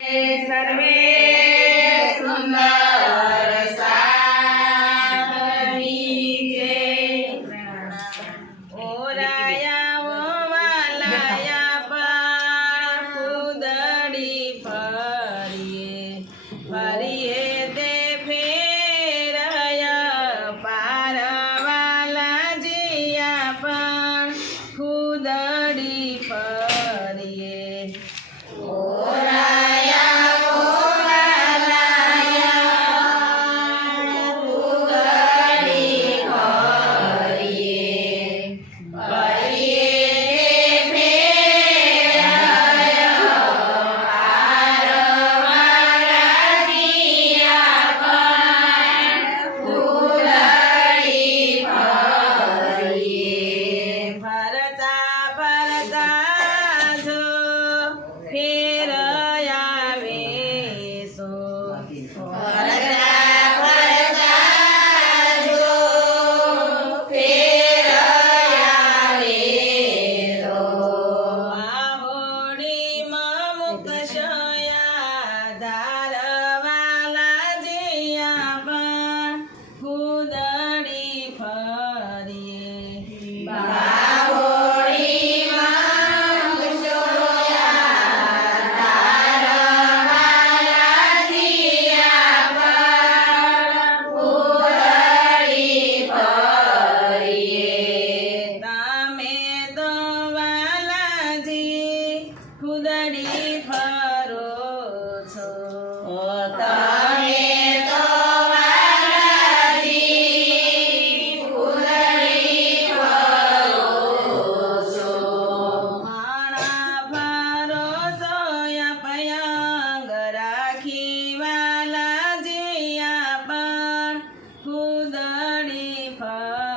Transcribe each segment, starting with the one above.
survey sudani pa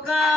か。